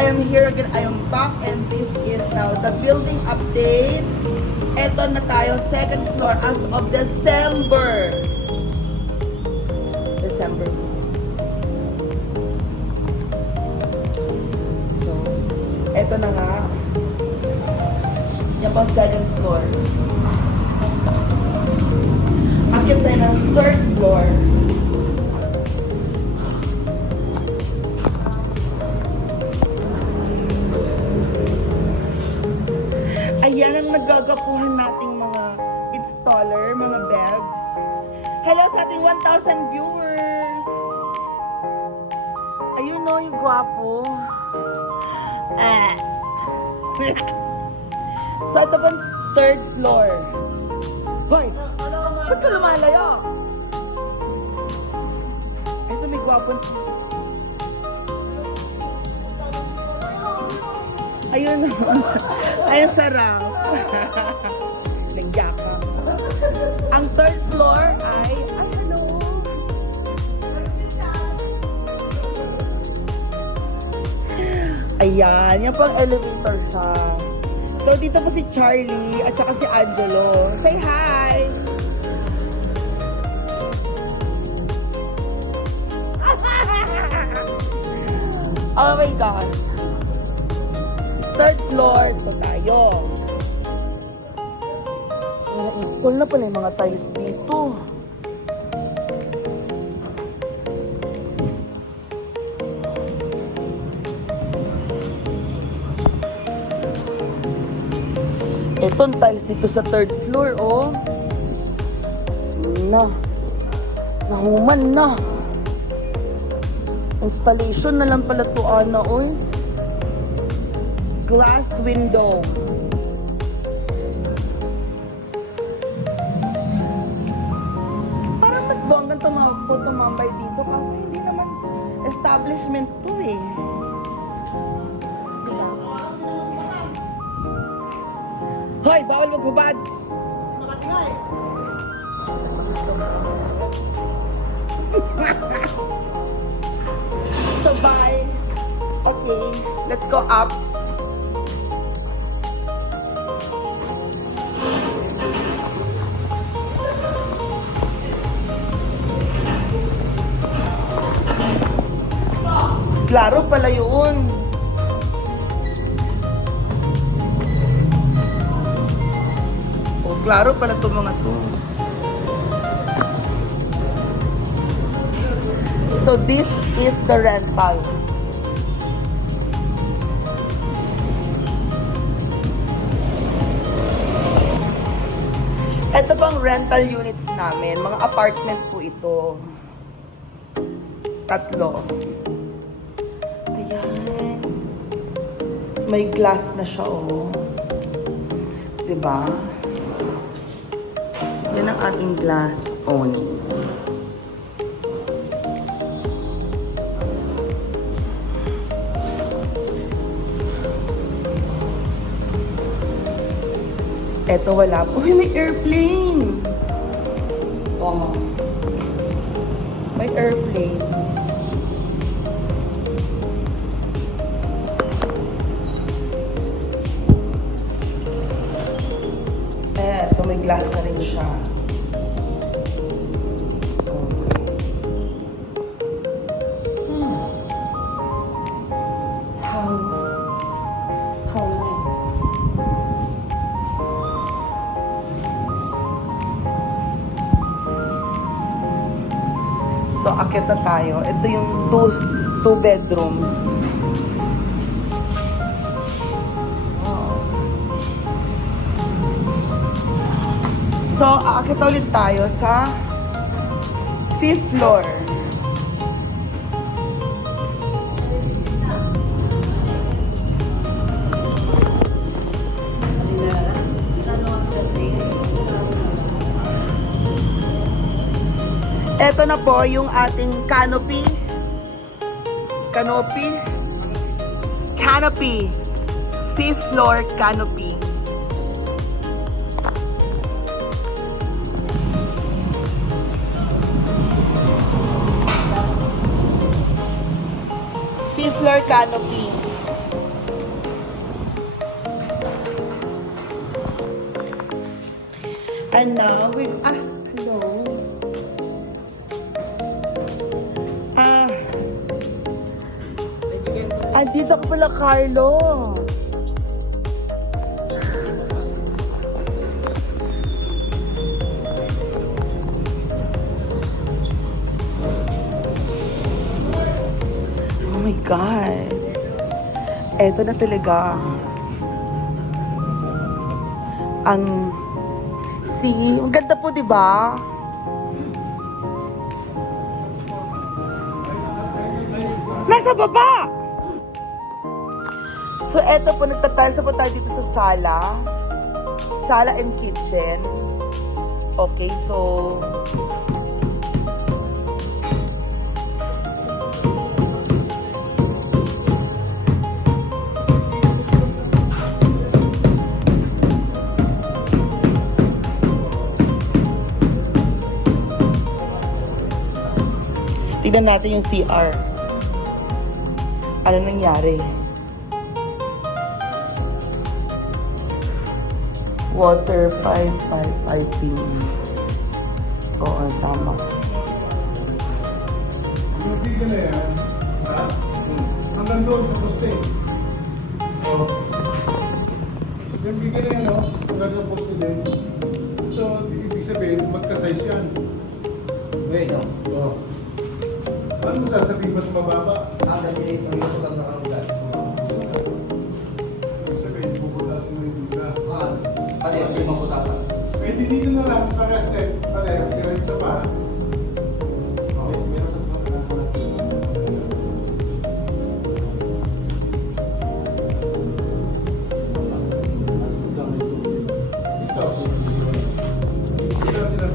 I am here again. I am back and this is now the building update. Eto na tayo, second floor as of December. So, eto na nga. Yan po, second floor. Akit tayo ng third floor. Ayan ang nagagapuhan nating mga installer, mga bebs. Hello sa ating 1,000 viewers! Ayun o, yung gwapo. So ito pong third floor. Hoy! Ba't ka lumalayo? Ito may gwapo. Ayun o. Ayun, sarap. Nagyaka. Ang third floor ay hello. Ayan, yan po ang elevator siya. So, dito po si Charlie at saka si Angelo. Say hi! Oh my gosh. Third floor, ito tayo. Install na pala yung mga tiles dito. Ito ang tiles dito sa third floor, oh. Nahuman na. Installation na lang pala to, Ana, oy. Glass window. Parang mas bonggang tumambay dito kasi hindi naman establishment to eh. Diba? Hoy, bawal maghubad! Makatngay! So bye! Okay, let's go up. Klaro pala yun. Oh, klaro pala itong mga to. So this is the rental. Ito pang rental units namin. Mga apartments po ito. 3. May glass na siya, oh. Diba? Yan ang ating glass awning. Eto wala po. Uy, may airplane! Oh. May airplane. Ito, may glass na rin siya. How nice. So, akit na tayo. Ito yung two bedrooms. So, aakit ulit tayo sa 5th floor. Ito na po yung ating canopy. Canopy. 5th floor canopy. Floor canopy. And now, hello. Dito ka pala, Carlo. Oh my God. Eto na talaga. Ang sea. Ang ganda po, di ba? Nasa baba! So, eto po, nagtatalsa po tayo dito sa sala. Sala and kitchen. Okay, so... tignan natin yung CR. Ano nangyari? Water 555 pin. Oo, tama. Yung video na yan, ha? Hanggang doon sa poste. Oh. Yung video na yan, no? Hanggang sa poste din. So, ibig sabihin, magka-size yan. Bueno, Oh. Ano sasabihin mas mababa? ang dali ito yung sukat na karugat. Ibig sabihin, puputasin mo yung duga. Pati yung may maputasan. Pwede dito na lang, para-step. Pareho, tira yung sa pa. Meron na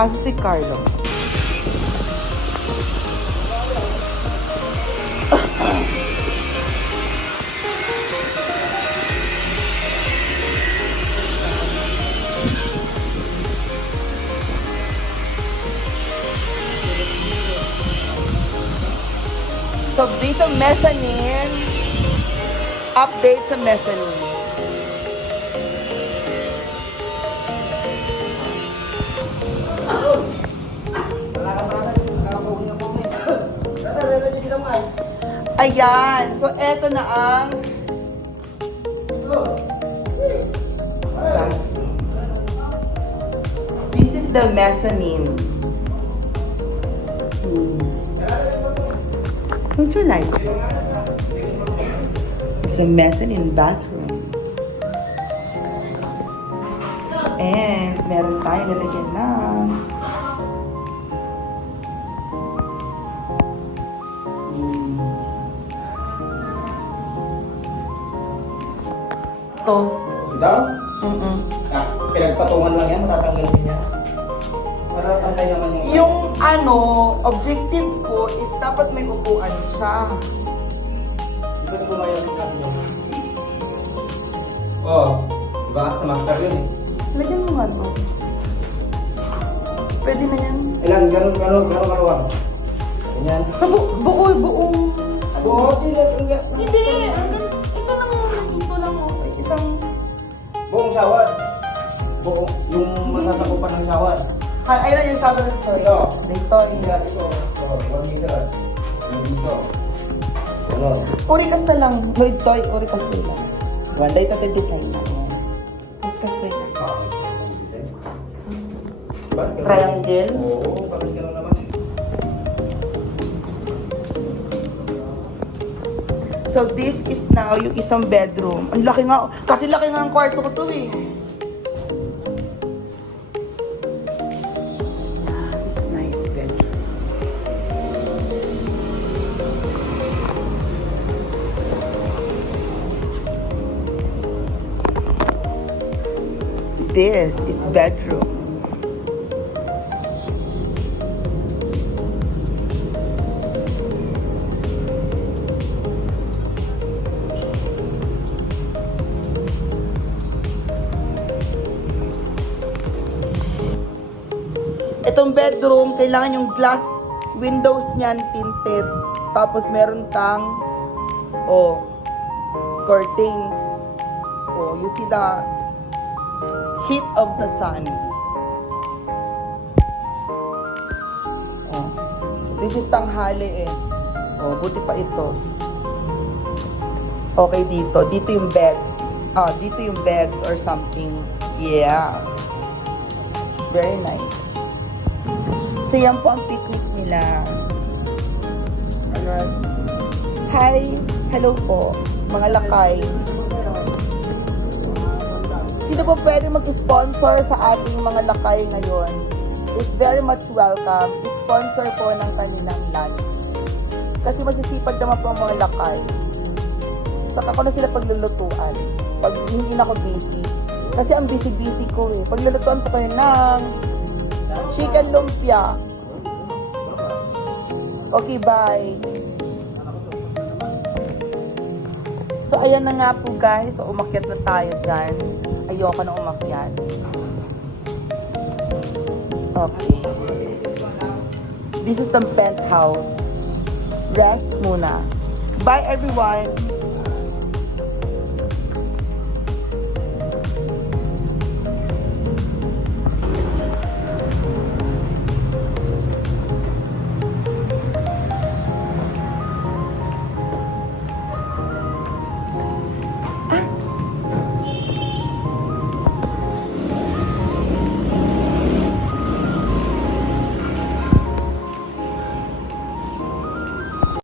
Asa si Carlo? So, dito mezzanine. Update sa mezzanine. Ayan. So, eto na ang... This is the mezzanine. Don't you like it? It's a mezzanine bathroom. And meron tayo lalagyan ng to. Ito? Mm-mm. Pinagpatungan lang yan, matatanggalin niya. Para pantay naman yung... Yung ano, objective ko is dapat may upuan siya. Di ba gumayon ka nyo? Oh, diba? Sa master yun eh. Lagyan mo nga to. Pwede na yan. Ilan? Ganun kaluwang. Ganyan. Sa buong... Oo, Hindi! Ito lang dito lang oh. Isang... buong shower. Buong, yung masasakupan ng shower. Ayun na yung sabi nito. Ito. Dito. Yan, ito. Oh, 1 meter. Yung dito. Ano? Urikas na lang. Lloyd Toy, urikas na lang. Wala ito the design na. Urikas na lang. Triangle? Oo, bakit gano'n naman? So this is now yung isang bedroom. Ang laki nga, kasi laki nga ang kwarto ko to eh. This nice bedroom. This is bedroom. Itong bedroom, kailangan yung glass windows niyan tinted. Tapos meron kang curtains. You see the heat of the sun. This is tanghali eh. Buti pa ito. Okay dito. Dito yung bed. Dito yung bed or something. Yeah. Very nice. So yan po ang picnic nila. Alright. Hi! Hello po, mga lakay. Sino po pwede mag-sponsor sa ating mga lakay ngayon? Is very much welcome. Sponsor po ng kanilang lunch. Kasi masisipag naman po ang mga lakay. Saka ko na sila paglulutuan. Pag hindi na ako busy. Kasi ang busy-busy ko eh. Paglulutuan po kayo ng chicken lumpia. Okay, bye. So, ayan na nga po guys. So, umakyat na tayo dyan. Ayoko na umakyat. Okay. This is the penthouse. Rest muna. Bye everyone.